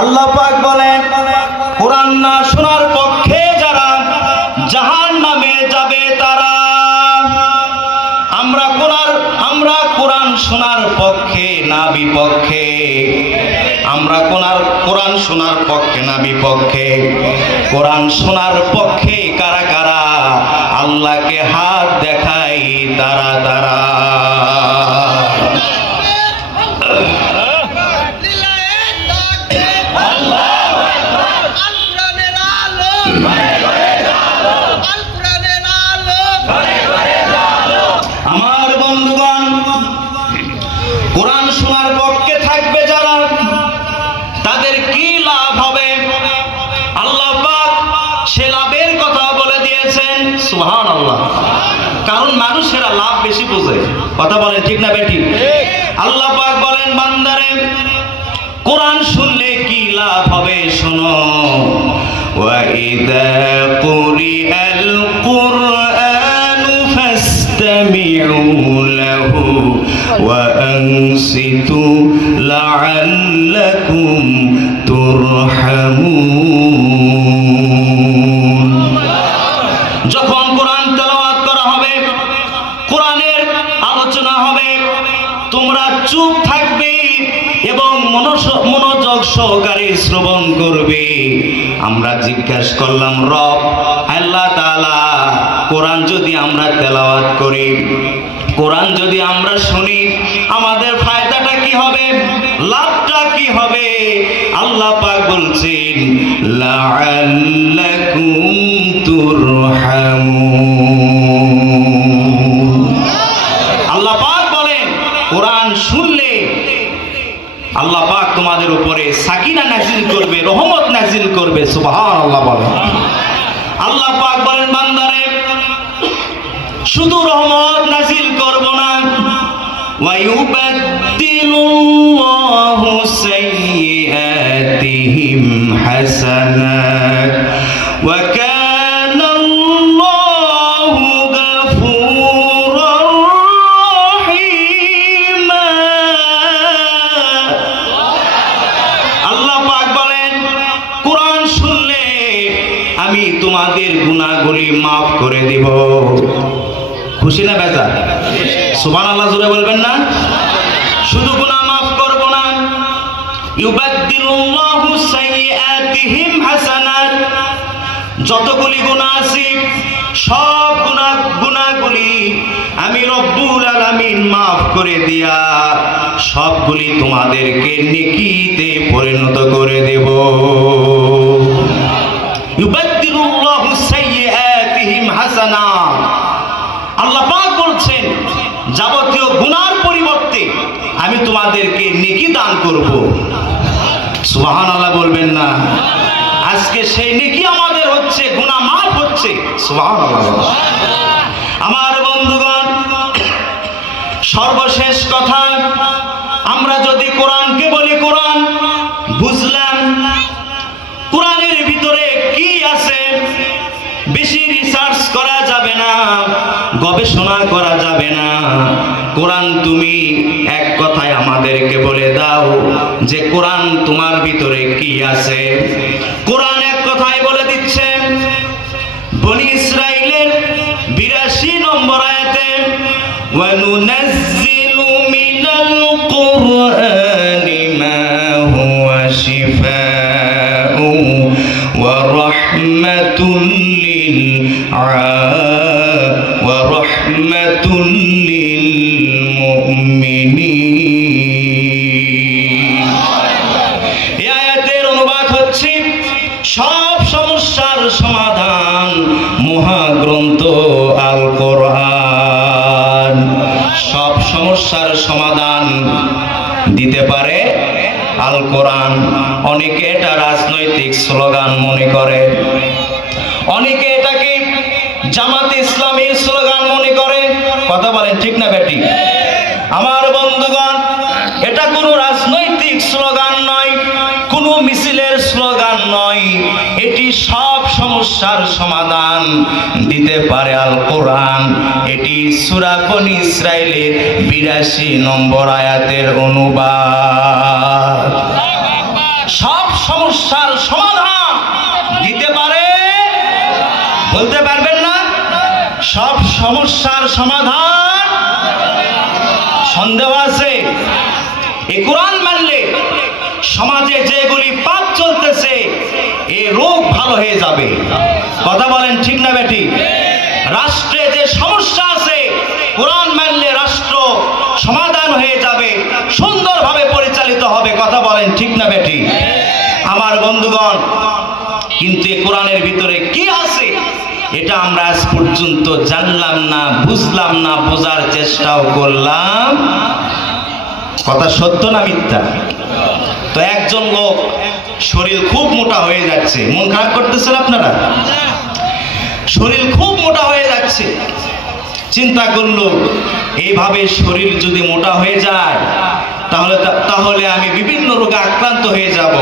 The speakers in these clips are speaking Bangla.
আল্লাহ পাক বলেন কোরআন না শোনার পক্ষে যারা জাহান্নামে যাবে তারা। আমরা কোরআন শোনার পক্ষে না বিপক্ষে? আমরা কোরআন শোনার পক্ষে না বিপক্ষে? কোরআন শোনার পক্ষে কারা কারা? আল্লাহকে হাত দেখাই তারা তারা। আমার বন্ধুগণ, কোরআন শোনার পক্ষে থাকবে যারা, তাদের কি লাভ হবে? আল্লাহ পাক সে লাভের কথা বলে দিয়েছেন। সুবহানাল্লাহ। কারণ মানুষেরা লাভ বেশি বোঝে। কথা বলেন ঠিক না বেঠিক? আল্লাহ পাক বলেন বান্দারে কোরআন শুনলে কি লাভ হবে শোনো। ওয়াইদা কুরিআল কুরআনু ফাসতামিউ লাহু ওয়া আনসিতু লাআল্লাকুম তুরহামুন। যখন কোরআন তেলাওয়াত করা হবে, কোরআনের আলোচনা হবে, তোমরা চুপ থাকবে এবং মনোযোগ সহকারে শ্রবণ করবে। আমরা জিজ্ঞাসা করলাম, রব আল্লাহ তাআলা, কোরআন যদি আমরা তেলাওয়াত করি, কোরআন যদি আমরা শুনি, আমাদের ফায়দাটা কি হবে, লাভটা কি হবে? আল্লাহ পাক বলছেন লাআল্লাকুম তুরহামুন। আল্লাহ পাক বলেন কোরআন শুনলে আল্লাহ পাক তোমাদের উপরে সাকিনা নাজিল করবে, রহমত নাজিল করবে। সুবহানাল্লাহ বলেন। আল্লাহ পাক বলেন বান্দারে শুধু রহমত নাজিল করব না, ওয়ায়ুবাদদিলুল্লাহু সাইয়্যাতিহিম হাসানাত ওয়া কানাল্লাহু গফুরার রহিমা। আল্লাহ পাক বলেন কোরআন শুনলে আমি তোমাদের গুনাহগুলি মাফ করে দিব। খুশি না বেজার? সুবহানাল্লাহ জোরে বলবেন না? শুধু গুনাহ মাফ করব না, ইউবাদদিলুল্লাহু সাইয়্যাতিহিম হাসানাত। যতগুলি গুনাহ আছে সব গুনাহগুলি আমি রব্বুল আলামিন মাফ করে দিয়া সবগুলি তোমাদেরকে নেকিতে পরিণত করে দেব। ইউবাদদিলুল্লাহু সাইয়্যাতিহিম হাসানাত। আল্লাহ পাক বলছেন যাবতীয় গুনার পরিবর্তে আমি তোমাদেরকে নেকি দান করব। সুবহানাল্লাহ বলবেন না? আজকে সেই নেকি আমাদের হচ্ছে, গুনাহ মাফ হচ্ছে। সুবহানাল্লাহ। আমার বন্ধুগণ, সর্বশেষ কথা, আমরা যদি কোরআনকে বলি কোরআন বুঝলাম, কোরআনের ভিতরে কি আছে বেশি রিসার্চ করা যাবে না, গবেষণা করা যাবে না। কোরআন তুমি এক কথায় আমাদেরকে বলে দাও যে কোরআন তোমার ভিতরে কি আছে। কোরআন এক কথায় বলে দিচ্ছে বনি ইসরাইলের 82 নম্বর আয়াতে, ওয়া নুনাজ্জিলু মিনাল কুরআনি মা হুয়া শিফাউ ওয়া রাহমাতুল লিল ওয়া রাহমাতুল লিল মুমিনিন। এই আয়াতের অনুবাদ হচ্ছে সব সমস্যার সমাধান মহাগ্রন্থ আল কোরআন। সব সমস্যার সমাধান দিতে পারে আল কোরআন। অনেকে এটা রাজনৈতিক স্লোগান মনে করে, অনেকে এটাকে জামাত ইসলামীর স্লোগান মনে করে। কথা বলেন ঠিক না বেঠিক? আমার বন্ধুগণ, এটা কোনো রাজনৈতিক স্লোগান নয়, কোনো মিছিলের স্লোগান নয়। এটি সব সমস্যার সমাধান দিতে পারে আল কোরআন। এটি সূরা বনী ইসরাইলের 82 নম্বর আয়াতের অনুবাদ। সব সমস্যার সমাধান দিতে পারে? বলতে পারবেন না? সব সমস্যার সমাধান সন্দেহ আছে? এই কোরআন মানলে সমাজে যেগুলি পাপ চলতেছে এই রোগ ভালো হয়ে যাবে। কথা বলেন ঠিক না বেঠিক? রাষ্ট্রে যে সমস্যা আছে কোরআন মানলে রাষ্ট্র সমাধান হয়ে যাবে, সুন্দরভাবে পরিচালিত হবে। কথা বলেন ঠিক না বেঠিক? আমার বন্ধুগণ, কিন্তু এই কোরআনের ভিতরে কি আছে এটা আমরা আজ পর্যন্ত জানলাম না, বুঝলাম না, বোঝার চেষ্টাও করলাম। কথা সত্য না মিথ্যা? তো একজন লোক শরীর খুব মোটা হয়ে যাচ্ছে, মন খারাপ করতেছেন আপনারা? শরীর খুব মোটা হয়ে যাচ্ছে, চিন্তা করলো এইভাবে শরীর যদি মোটা হয়ে যায় তাহলে আমি বিভিন্ন রোগে আক্রান্ত হয়ে যাব।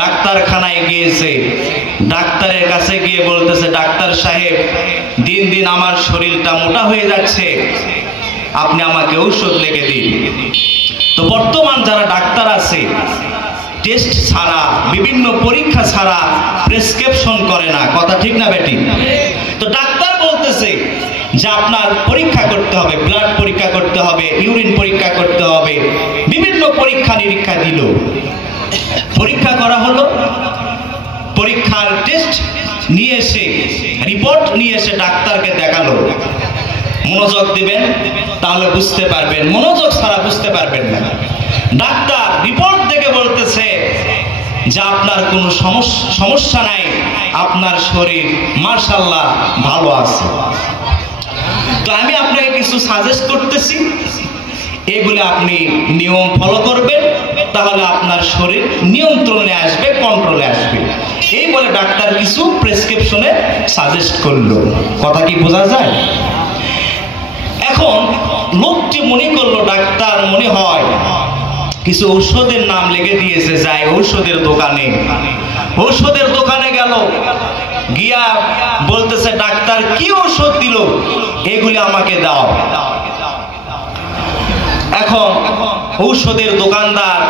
ডাক্তারখানায় গিয়েছে, ডাক্তারের কাছে গিয়ে বলতেছে, ডাক্তার সাহেব দিন দিন আমার শরীরটা মোটা হয়ে যাচ্ছে, আপনি আমাকে ঔষধ লিখে দিন। তো বর্তমান যারা ডাক্তার আছে টেস্ট ছাড়া, বিভিন্ন পরীক্ষা ছাড়া প্রেসক্রিপশন করে না। কথা ঠিক না বেটি? তো ডাক্তার বলতেছে যে আপনার পরীক্ষা করতে হবে, ব্লাড পরীক্ষা করতে হবে, ইউরিন পরীক্ষা করতে হবে, বিভিন্ন পরীক্ষা নিরীক্ষা দিল। পরীক্ষা করা হলো, পরীক্ষার টেস্ট নিয়ে এসে, রিপোর্ট নিয়ে এসে ডাক্তারকে দেখালো। মনোযোগ দিবেন তাহলে বুঝতে পারবেন, মনোযোগ ছাড়া বুঝতে পারবেন না। ডাক্তার রিপোর্ট দেখে বলতেছে যে আপনার কোনো সমস্যা নাই, আপনার শরীর মাশাআল্লাহ ভালো আছে। তো আমি আপনাকে কিছু সাজেস্ট করতেছি, এগুলো আপনি নিয়ম ফলো করবেন, তাহলে আপনার শরীর নিয়ন্ত্রণে আসবে, কন্ট্রোলে আসবে। এই বলে ডাক্তার কিছু প্রেসক্রিপশনে সাজেস্ট করলো। কথা কি বোঝা যায়? এখন লোকটি মনে করলো, ডাক্তার মনে হয় কিছু ঔষধের নাম লিখে দিয়েছে, যায় ঔষধের দোকানে। ঔষধের দোকানে গেল, গিয়া বলতেছে, ডাক্তার কি ঔষধ দিল, এগুলি আমাকে দাও। এখন ঔষধের দোকানদার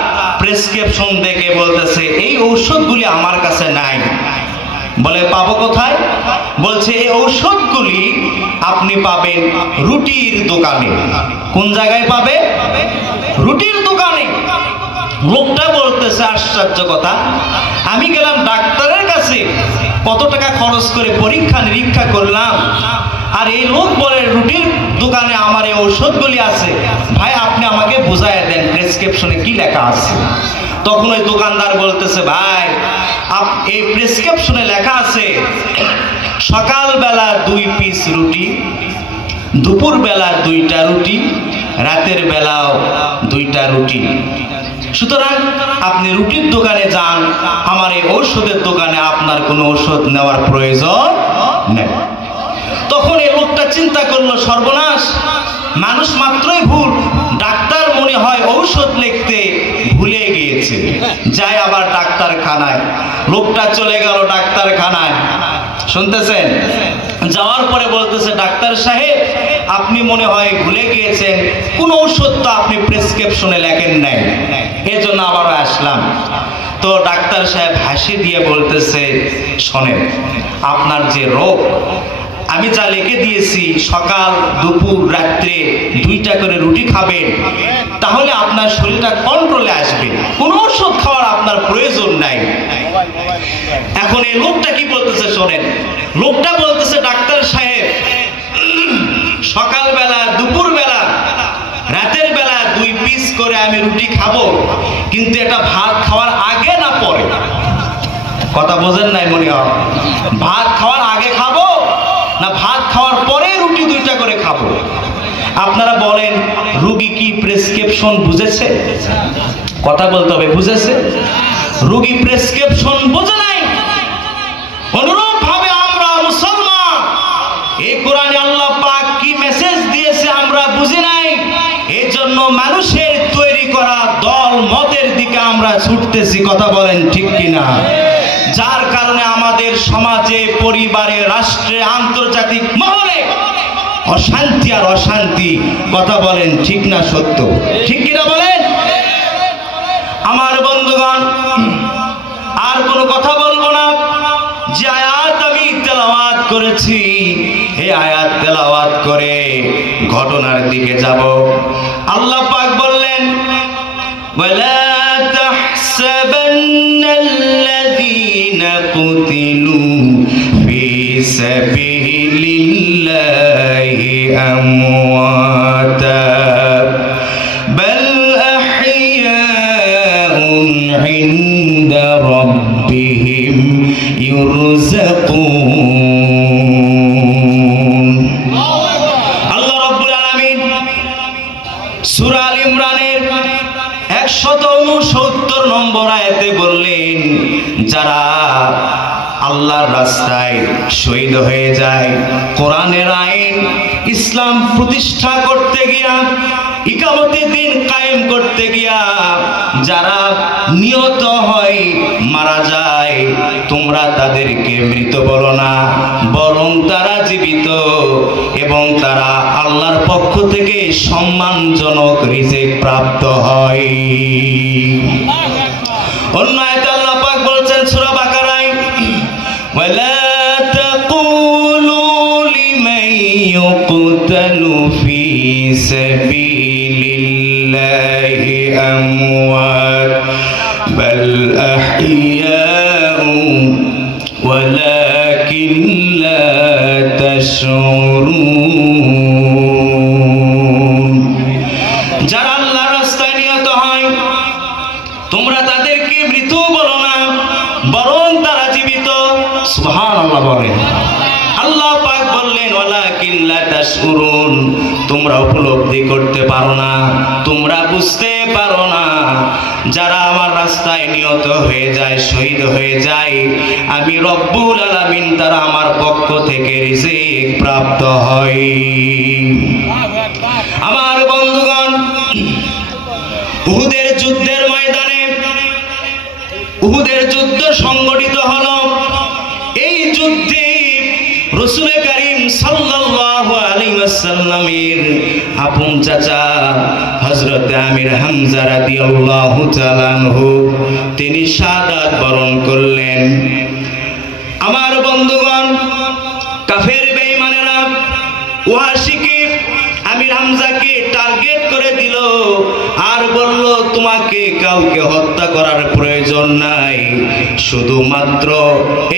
প্রেসক্রিপশন দেখে বলতেছে, এই ঔষধগুলি আমার কাছে নাই। বলে পাবো কোথায়? বলছে এই ঔষধগুলি আপনি পাবেন রুটির দোকানে। কোন জায়গায় পাবে? রুটির দোকানে। লোকটা বলতেছে, আশ্চর্য কথা, আমি গেলাম ডাক্তারের কাছে, কত টাকা খরচ করে পরীক্ষা নিরীক্ষা করলাম, আর এই লোক বলে রুটির দোকানে আমার এই ঔষধগুলি আছে। ভাই আপনি আমাকে বুঝাইয়া দেন প্রেসক্রিপশনে কি লেখা আছে। তখন ওই দোকানদার বলতেছে, ভাই এই প্রেসক্রিপশনে লেখা আছে সকালবেলা 2 পিস রুটি, দুপুর বেলা 2টা রুটি, রাতের বেলাও 2টা রুটি। সুতরাং আপনি রুটির দোকানে যান, আমার এই ঔষধের দোকানে আপনার কোনো ঔষধ নেওয়ার প্রয়োজন নেই। তখন এই লোকটা চিন্তা করলো, সর্বনাশ, মানুষ মাত্রই ভুল, ডাক্তার মনে হয় ঔষধ লিখতে ভুলে গিয়েছে, যাই আবার ডাক্তারখানায়। লোকটা চলে গেল ডাক্তারখানায়, শুনতেছেন? যাওয়ার পরে বলতেছে, ডাক্তার সাহেব আপনি মনে হয় ভুলে গিয়েছেন, কোন ঔষধ তো আপনি প্রেসক্রিপশনে লেখেন নাই, এজন্য আবারও আসলাম। তো ডাক্তার সাহেব হাসি দিয়ে বলতেছে, শোনেন, আপনার যে রোগ আমি যা লিখে দিয়েছি, সকাল দুপুর রাত্রে 2টা করে রুটি খাবেন, তাহলে আপনার শরীরটা কন্ট্রোলে আসবে, কোন ওষুধ খাওয়ার আপনার প্রয়োজন নাই। এখন এই লোকটা কি বলতেছে শোনেন, লোকটা বলতেছে, ডাক্তার সাহেব সকালবেলা, দুপুরবেলা, রাতের বেলা 2 পিস করে আমি রুটি খাবো, কিন্তু এটা ভাত খাওয়ার আগে না পরে? কথা বোঝেন নাই মনে হয়? ভাত খাওয়ার আগে খাবো না ভাত খাওয়ার পরে রুটি 2টা করে খাবো? আপনারা বলেন, রোগী কি প্রেসক্রিপশন বুঝেছে? কথা বলতে হবে, বুঝেছে? রোগী প্রেসক্রিপশন বোঝে নাই। অনুরূপ ভাবে আমরা মুসলমান, এই কোরআনে আল্লাহ পাক কি মেসেজ দিয়েছে আমরা বুঝি নাই, এই জন্য মানুষের তৈরি করা দল মতের দিকে আমরা ছুটতেছি। কথা বলেন ঠিক কিনা? যার কারণে আমাদের সমাজে, পরিবারে, রাষ্ট্রে, আন্তর্জাতিক মহলে অশান্তি আর অশান্তি। কথা বলেন ঠিক না সত্য? ঠিক কিনা বলেন? আমার বন্ধুগণ, আর কোনো কথা বলবো না। যে আয়াত আমি তেলাওয়াত করেছি এই আয়াত তেলাওয়াত করে ঘটনার দিকে যাব। আল্লাহ পাক বললেন ওয়ালা তাহসাবান্নাল্লাযীনা কুতিলু ফি সাবিলিল্লাহি আমওয়াতা বাল আহইয়াউন ইনদা রাব্বিহিম ইউরযাকুন। আল্লাহ রাব্বুল আলামিন সূরা আল ইমরানের 169 নম্বর আয়াতে বললেন যারা আল্লাহর রাস্তায় শহীদ হয়ে যায়, কোরআনের আইন ইসলাম প্রতিষ্ঠা করতে গিয়া, ইকামতে দ্বীন কায়েম করতে গিয়া যারা নিহত হয়, মারা যায়, তোমরা তাদেরকে মৃত বলো না, বরং তারা জীবিত এবং তারা আল্লাহর পক্ষ থেকে সম্মানজনক রিজিক প্রাপ্ত হয়। অন্য আয়াতে আল্লাহ পাক বলেছেন সূরা বাকারায় ওয়ালা তাকুলু লিমান ইউকতালু ফি সাবিলিল্লাহি আমওয়াত বাল আহইয়াউ ওয়ালাকিন লা তাশউরুন। যারা আল্লাহর রাস্তায় নিহত হয় তোমরা তাদেরকে মৃত বলো না, বরং তারা জীবিত। সুবহানাল্লাহ বলেন। আল্লাহ পাক বললেন ওয়ালাকিন লা তাশউরুন, তোমরা উপলব্ধি করতে পারো না, তোমরা বুঝতে পারো না। যারা আমার রাস্তায় নিহত হয়ে যায়, শহীদ হয়ে যায়, আমি রব্বুল আলামিন তারা আমার পক্ষ থেকে রিজিক প্রাপ্ত হয়। আমার বন্ধুগণ, উহুদের যুদ্ধের ময়দানে উহুদের যুদ্ধ সংগঠিত হলো। এই যুদ্ধে রাসূল কারীম সাল্লাল্লাহু আলাইহি ওয়াসাল্লামের আপন চাচা হযরত আমির হামজা রাদিয়াল্লাহু তাআলা আনহু তিনি শাহাদাত বরণ করলেন। আমার বন্ধুগণ, কাফের বেঈমানেরা ওয়াহশীকে আমির হামজাকে টার্গেট করে দিল আর বলল তোমাকে কাউকে হত্যা করার প্রয়োজন নাই, শুধুমাত্র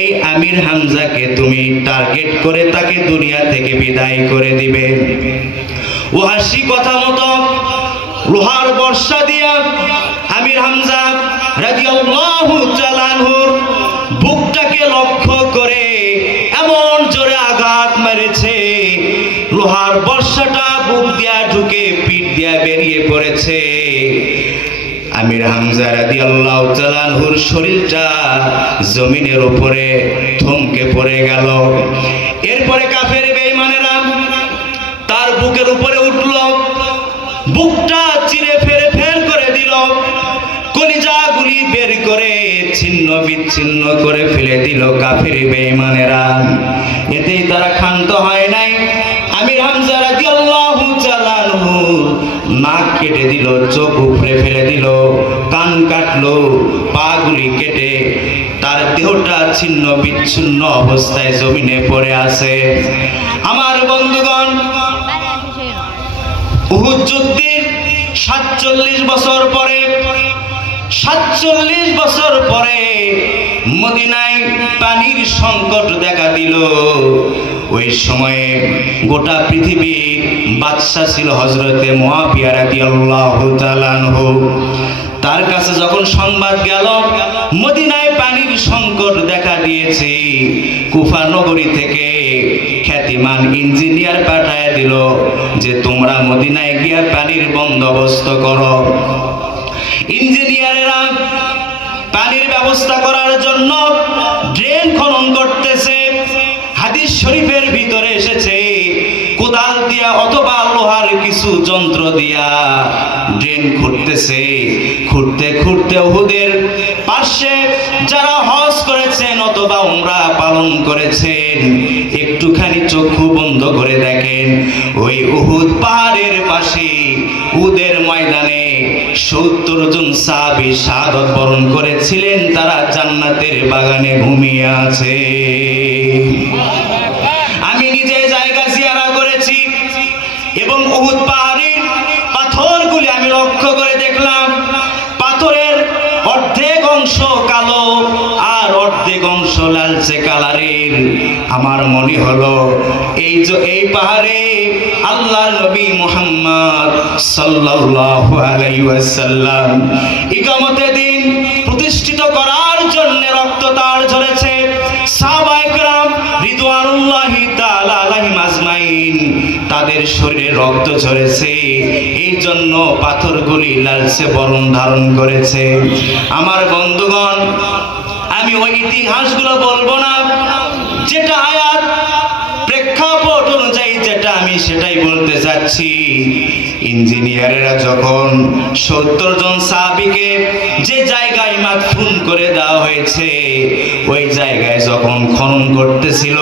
এই আমির হামজাকে তুমি টার্গেট করে তাকে দুনিয়া থেকে বিদায় করে দিবে। ওয়াহশী কথা মতো লোহার বর্ষা দিয়া আমির হামজা রাদিয়াল্লাহু তাআলা আনহুর বুকটাকে লক্ষ্য করে এমন জোরে আঘাত মেরেছে, লোহার বর্ষাটা বুক দিয়া ঢুকে পিঠ দিয়া বেরিয়ে পড়েছে। আমির হামজা রাদিয়াল্লাহু তাআলা আনহুর শরীরটা জমিনের উপরে থমকে পড়ে গেল। এরপরে কাফের বেঈমানেরা তার বুকের উপরে উঠল, বুকটা চিরে ফের করে দিল, কলিজাগুলি বের করে ছিন্ন বিচ্ছিন্ন করে ফেলে দিল কাফের বেঈমানেরা। এতেই তারা ক্ষান্ত হয় নাই। আমির হামজা রাদিয়াল্লাহু তাআলা আনহু নাক কেটে দিল, চোখ উপড়ে ফেলে দিল, কান কাটলো, পাগুলি কেটে তার দেহটা ছিন্ন বিচ্ছিন্ন অবস্থায় জমিনে পড়ে আছে। আমার বন্ধুগণ, উহুদ যুদ্ধের 47 বছর পরে মদিনায় পানির সংকট দেখা দিল। ওই সময়ে গোটা পৃথিবীর বাদশা ছিল হযরতে মুআবিয়া রাদিয়াল্লাহু তাআলা আনহু। তার কাছে যখন সংবাদ গেল মদিনায় পানির সংকট দেখা দিয়েছে, কুফা নগরী থেকে খ্যাতিমান ইঞ্জিনিয়ার পাঠায় দিল যে তোমরা মদিনায় গিয়া পানির বন্দোবস্ত করো। ইঞ্জিনিয়ারেরা পানির ব্যবস্থা করার জন্য ড্রেন খনন করতেছে। হাদিস শরীফের ভিতরে এসেছে কোদাল দিয়া অথবা লোহার কিছু যন্ত্র দিয়া ড্রেন খুঁড়তেছে। খুঁড়তে খুঁড়তে উহুদের পাশে যারা হজ করেছেন অথবা উমরা পালন করেছেন একটুখানি চক্ষু বন্ধ করে দেখেন ওই উহুদ পাহাড়ের পাশে উহুদের ময়দানে 70 জন সাহাবী শাহাদাত বরণ করেছিলেন, তারা জান্নাতের বাগানে ঘুমিয়ে আছে। আমি নিজে জায়গা জিয়ারা করেছি এবং উহুদ পাহাড়ের পাথরগুলি আমি লক্ষ্য করে দেখলাম, পাথরের অর্ধেক অংশ কালো আর অর্ধেক অংশ লালচে কালারের। আমার মনে হলো এই পাহাড়ে আল্লাহর নবী মুহাম্মদ সাল্লাল্লাহু আলাইহি ওয়াসাল্লাম ইকামতে দিন প্রতিষ্ঠিত করার জন্য রক্ত তার ঝরেছে। সাহাবায়ে কেরাম রিদওয়ানুল্লাহি তাআলা আলাইহিম আজমাইন তাদের শরীরে রক্ত ঝরেছে, এই জন্য পাথরগুলি লালচে বর্ণ ধারণ করেছে। আমার বন্ধুগণ, আমি ওই ইতিহাসগুলো বলবো না, যেটা আয়াত প্রেক্ষাপট অনুযায়ী যেটা আমি সেটাই বলতে চাচ্ছি। ইঞ্জিনিয়ারেরা যখন 70 জন সাহাবীকে যে জায়গায় মাদফুন করে দেওয়া হয়েছে, ওই জায়গায় যখন খনন করতেছিল,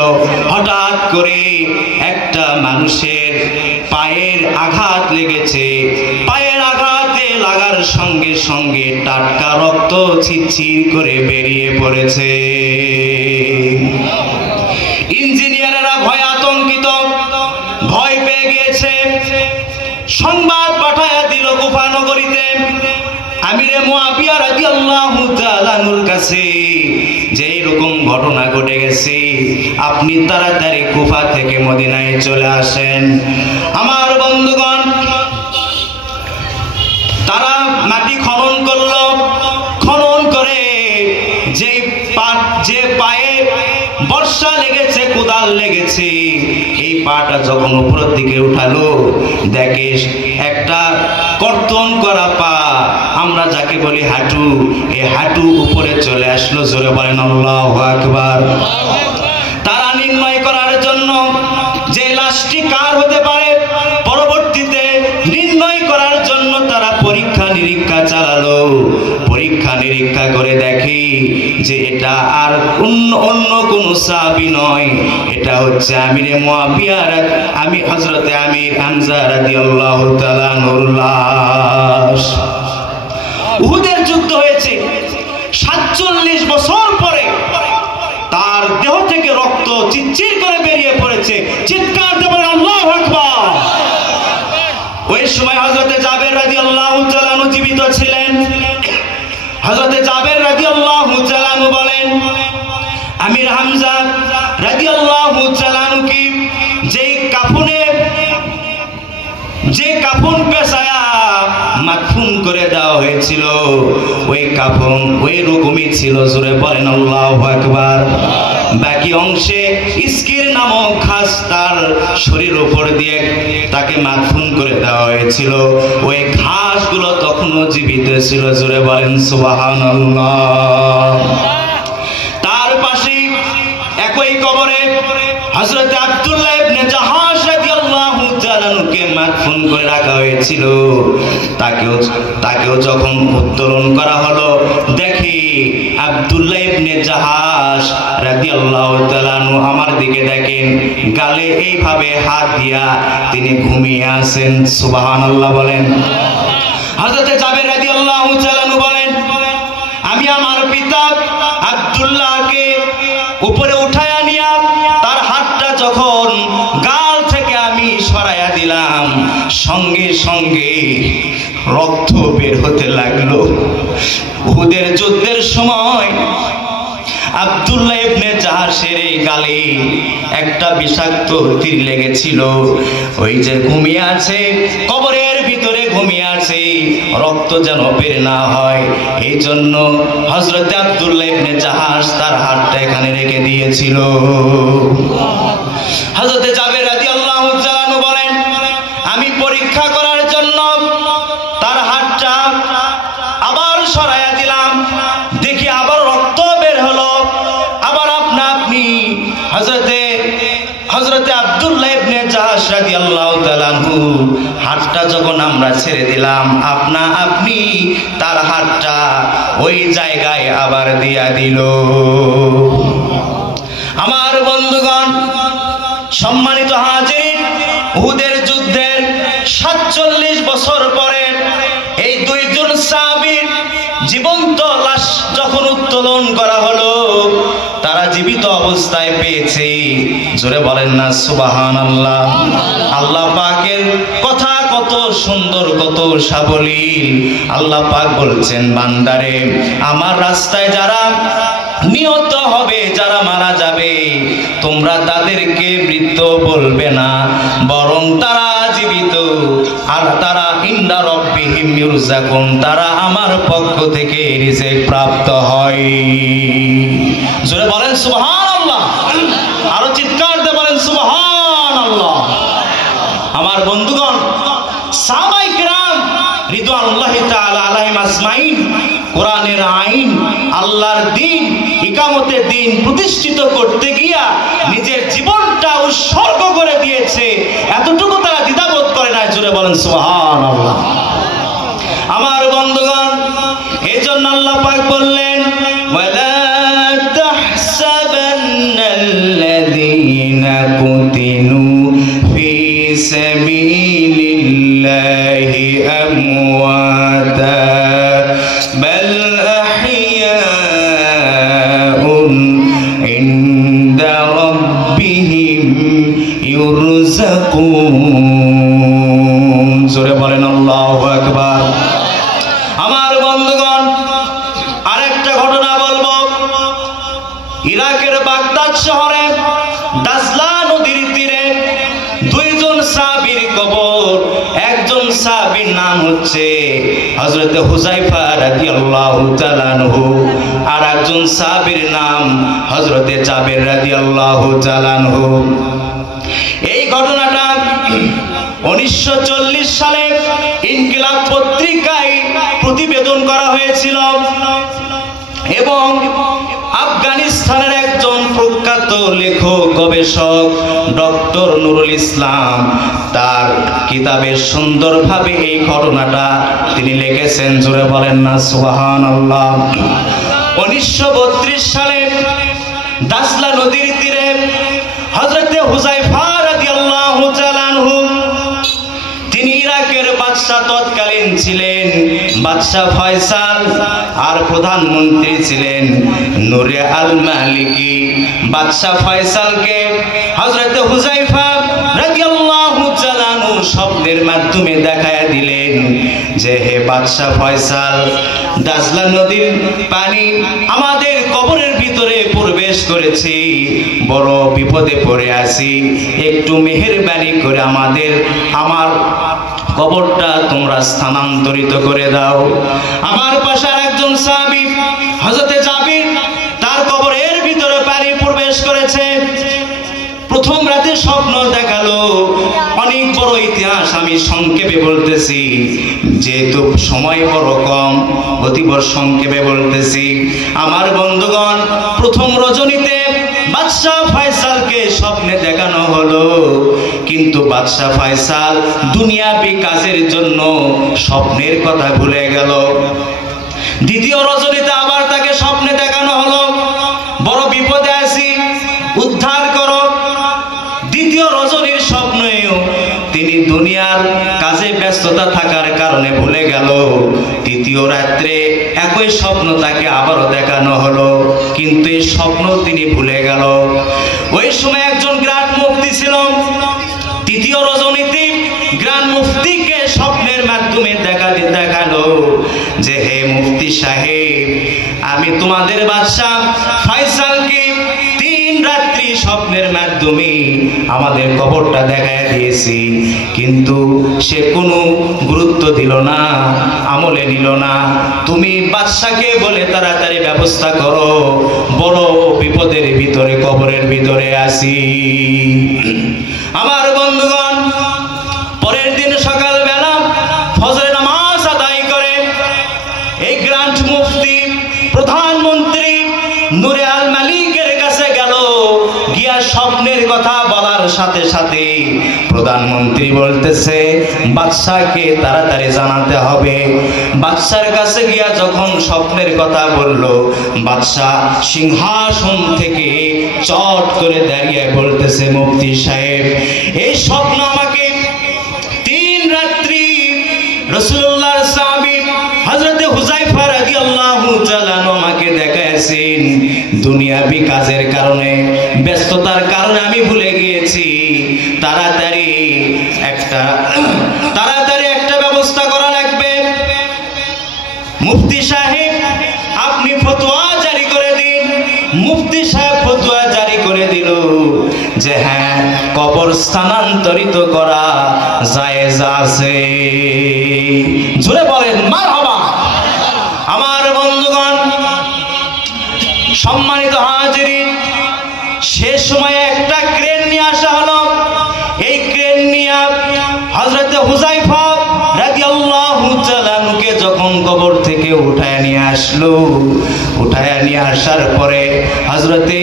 হঠাৎ করে একটা মানুষের পায়ের আঘাত লেগেছে। পায়ের আঘাতে লাগার সঙ্গে সঙ্গে টাটকা রক্ত ছিটছিট করে বেরিয়ে পড়েছে। ইঞ্জিনিয়ারেরা ভয় আতঙ্কিত, ভয় পেয়ে গিয়েছে। সংবাদ পাঠায়া দিল কুফা নগরীতে আমিরে মুআবিয়া রাদিয়াল্লাহু তাআলা আনহুর কাছে, যে এরকম ঘটনা ঘটে গেছে, আপনি তাড়াতাড়ি কুফা থেকে মদিনায় চলে আসেন। আমার বন্ধুগণ, তারা মাটি খনন করলো, খনন করে যে পায়ে বর্ষা লেগেছে, কোদাল লেগেছে, এই পাটা যখন উপরের দিকে উঠালো, দেখে একটা কর্তন করা পা, আমরা যাকে বলি হাঁটু, এই হাঁটু উপরে চলে আসলো। জোরে বলেন আল্লাহু আকবার। তারা নির্ণয় করার জন্য যে লাশটি কার হতে পারে, পরবর্তীতে নির্ণয় করার জন্য তারা পরীক্ষা নিরীক্ষা চালালো। পরীক্ষা নিরীক্ষা করে দেখি যে এটা আর অন্য কোন সাহাবী নয়, এটা হচ্ছে আমিরে মুআবিয়া হযরতে আমির হামজা রাদিয়াল্লাহু তাআলা আনহুর লাশ। উহুদের যুদ্ধ হয়েছে 47 বছর পরে তার দেহ থেকে রক্ত চিরচির করে বেরিয়ে পড়েছে। চিৎকার দিয়ে বলেন আল্লাহু আকবার। ওই সময় হযরতে জাবের রাদিয়াল্লাহু তাআলা আনহু জীবিত ছিলেন। হযরতে জাবের রাদিয়াল্লাহু তাআলা আনহু বলেন, আমির হামজা রাদিয়াল্লাহু তাআলা আনহু কি যে কাফন পেশায়া মাদফুন করে দেওয়া হয়েছিল, ওই কাফন ওই রকমই ছিল। জোরে বলেন আল্লাহু আকবার। বাকি অংশে ইস্কির নামক ঘাস তার শরীর উপর দিয়ে তাকে মাদফুন করে দেওয়া হয়েছিল, ওই ঘাসগুলো তখনও জীবিত ছিল। জোরে বলেন সুবহানাল্লাহ। তার পাশে একই কবরে হযরত আব্দুল্লাহ ইবনে জাহাশ রাদিয়াল্লাহু তাআলা আনহুকে মাদফুন করে রাখা হয়েছিল। তাকেও যখন উত্তোলন করা হলো, দেখি আব্দুল্লাহ ইবনে জাহাশ রাদিয়াল্লাহু তাআলা আনহু আমার দিকে দেখেন, গালে এইভাবে হাত দিয়া তিনি ঘুমিয়ে আছেন। সুবহানাল্লাহ বলেন। হযরত জাবের রাদিয়াল্লাহু তাআলা আনহু বলেন, আমি আমার পিতা আব্দুল্লাহকে উপরে উঠায়া নিয়া তার হাতটা যখন গাল থেকে আমি সরাইয়া দিলাম, সঙ্গে সঙ্গে রক্ত বের হতে লাগলো। উহুদের যুদ্ধের সময় আব্দুল্লাহ ইবনে জাহাশের এই গালে একটা বিষাক্ত তীর লেগেছিল। ওই যে ঘুমিয়ে আছে, কবরের ভিতরে ঘুমিয়ে আছে, রক্ত যেন বের না হয়, এই জন্য হযরত আব্দুল্লাহ ইবনে জাহাশ তার হাতটা এখানে রেখে দিয়েছিল। হযরত জাবের রাদিয়াল্লাহু তাআলা আনহু বলেন, আমি পরীক্ষা করার জন্য তার হাতটা আবার সরাইয়া দিলাম, দেখি আবার রক্ত বের হলো। আবার আপনি হযরতে আব্দুল্লাহ ইবনে জাহাশ রাদিয়াল্লাহু তাআলা আনহু হাতটা যখন আমরা ছেড়ে দিলাম, আপনি তার হাতটা ওই জায়গায় আবার দিয়া দিল। আমার বন্ধুগণ, সম্মানিত হাজির, উহুদের যুদ্ধের 47 বছর পরে এই দুইজন হলো তারা জীবিত অবস্থায় পেয়েছে। জোরে বলেন না সুবহানাল্লাহ। আল্লাহ পাকের কথা কত সুন্দর, কত সাবলীল। আল্লাহ পাক বলছেন, বান্দারে আমার রাস্তায় যারা নিহত হবে, যারা মারা যাবে, তোমরা তাদেরকে মৃত বলবে না, বরং তারা জীবিত। আর তারা ইনদা রাব্বিহিম ইউরযাকুন, তারা আমার পক্ষ থেকে রিজিক প্রাপ্ত হয়। জোরে বলেন সুবহানাল্লাহ। আরো চিৎকার দিয়ে বলেন সুবহানাল্লাহ। আমার বন্ধুগণ, সাহাবায়ে কেরাম রিদওয়ানুল্লাহি তাআলা আলাইহিম আজমাইন কোরআনের আইন, আল্লাহর দ্বীন, ইকামতের দ্বীন প্রতিষ্ঠিত করতে গিয়া নিজের জীবনটা উৎসর্গ করে দিয়েছে। এতটুকু তারা দ্বিধাবোধ করে না। জোরে বলেন সুবহানাল্লাহ। আমার বন্ধুগণ, এজন্য আল্লাহ পাক বললেন, ওয়ালা তাহসাবান্নাল্লাযীনা কুতিলু ফি সাবিলিল্লাহি আমওয়াতা বাল আহইয়াউন ইনদা রাব্বিহিম ইউরযাকুন। জোরে বলেন আল্লাহু আকবার। আমার বন্ধুগণ, আরেকটা ঘটনা বলবো। ইরাকের বাগদাদ শহরে দাজলা নদীর তীরে দুইজন সাহাবীর কবর। একজন সাহাবীর নাম হচ্ছে হযরত হুযায়ফা রাদিয়াল্লাহু তাআলা আনহু, আর একজন সাহাবীর নাম হযরত জাবের রাদিয়াল্লাহু তাআলা আনহু। এই ঘটনাটা 1940 সালে ইনকিলাব পত্রিকায় প্রতিবেদন করা হয়েছিল এবং আফগানিস্তানের একজন প্রখ্যাত লেখক গবেষক ডক্টর নুরুল ইসলাম তার কিতাবে সুন্দরভাবে এই ঘটনাটা তিনি লিখেছেন। জোরে বলেন না সুবহানাল্লাহ। 1932 সালে দাজলা নদীর তীরে হযরত হুযায়ফা রাদিয়াল্লাহু তাআলা আনহু, তিনি ইরাকের বাদশা তৎকালীন ছিলেন বাদশা ফয়সাল, আর প্রধানমন্ত্রী ছিলেন নূরে আল মালিকি। বাদশা ফয়সালকে হযরত হুযায়ফা রাদিয়াল্লাহু তাআলা আনহু স্বপ্নের মাধ্যমে দেখায়া দিলেন যে, হে বাদশা ফয়সাল, দাজলা নদীর পানি আমাদের কবরের ভিতরে প্রবেশ করেছে, বড় বিপদে পড়ে আছি, একটু মেহেরবানি করে আমার কবরটা তোমরা স্থানান্তরিত করে দাও। আমার পাশে আরেকজন সাহাবী হযরত জাবির, তার কবরের ভিতরে পানি প্রবেশ করেছে। প্রথম রাতে স্বপ্ন দেখালো। অনেক বড় ইতিহাস আমি সংক্ষেপে বলতেছি, যেহেতু সময় বড় কম, অতি বড় সংক্ষেপে বলতেছি। আমার বন্ধুগণ, প্রথম রজনীতে বাদশাহ ফয়সালকে স্বপ্নে দেখানো হলো, কিন্তু বাদশাহ ফয়সাল দুনিয়াবি কাজের জন্য স্বপ্নের কথা ভুলে গেল। দ্বিতীয় রজনীতে আবার তাকে স্বপ্নে দেখানো হলো, বড় বিপদে আছি, উদ্ধার করো। দ্বিতীয় রজনীর স্বপ্নেও তিনি দুনিয়ার কাজে ব্যস্ততা থাকার কারণে ভুলে গেল। তৃতীয় রাত্রে একই স্বপ্ন তাকে আবারও দেখানো হলো, কিন্তু এই স্বপ্ন তিনি ভুলে গেল। ওই সময় একজন গ্রান্ড মুফতি ছিল। তৃতীয় রজনীতে গ্রান্ড মুফতিকে স্বপ্নের মাধ্যমে দেখালো যে, হে মুফতি সাহেব, আমি তোমাদের বাদশা ফয়সালকে 3 রাত্রি স্বপ্নের মাধ্যমে আমাদের কবরটা দেখায় দিয়েছি, কিন্তু সে কোনো গুরুত্ব দিল না, আমলে নিল না। তুমি বাদশাকে বলে তাড়াতাড়ি ব্যবস্থা করো, বড় বিপদের ভিতরে, কবরের ভিতরে আছি। আমার বন্ধুগণ, পরের দিন সকালবেলা ফজরের নামাজ আদায় করে এই গ্রান্ড মুফতি প্রধানমন্ত্রী নূরে আল মালিকের কাছে গেল। গিয়া স্বপ্নের কথা বলার সাথে সাথে প্রধানমন্ত্রী বলতেছে, বাদশাকে তাড়াতাড়ি জানাতে হবে। বাদশার কাছে গিয়া যখন স্বপ্নের কথা বলল, বাদশা সিংহাসন থেকে চট করে দাঁড়িয়ে বলতেছে, মুফতি সাহেব, এই স্বপ্ন আমাকে 3 রাত্রি রাসূলুল্লাহর সাহাবী হযরত হুযায়ফা রাদিয়াল্লাহু তাআলা আমাকে দেখায় গেছেন, দুনিয়াবি কাজের কারণে, ব্যস্ততার কারণে আমি ভুলে গিয়েছি। তাড়াতাড়ি একটা ব্যবস্থা করা লাগবে। মুফতি সাহেব আপনি ফতোয়া জারি করে দিন। মুফতি সাহেব ফতোয়া জারি করে দিল যে হ্যাঁ, কবর স্থানান্তরিত করা জায়েজ আছে। জোরে বলেন মারহাবা। আমার বন্ধুগণ, সম্মানিত হাজিরিন, শেষ সময়ে একটা ক্রেন নিয়ে আসা হলো। এই ক্রেন নিয়ে হযরত হুযায়ফা রাদিয়াল্লাহু তাআলা আনহুকে যখন কবর থেকে উঠায় নিয়ে আসলো, উঠায় নিয়ে আসার পরে হযরতে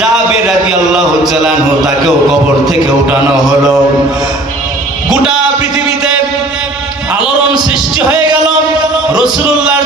জাবের রাদিয়াল্লাহু তাআলা আনহু তাকেও কবর থেকে উঠানো হলো। গোটা পৃথিবীতে আলোড়ন সৃষ্টি হয়ে গেল। রাসূলুল্লাহর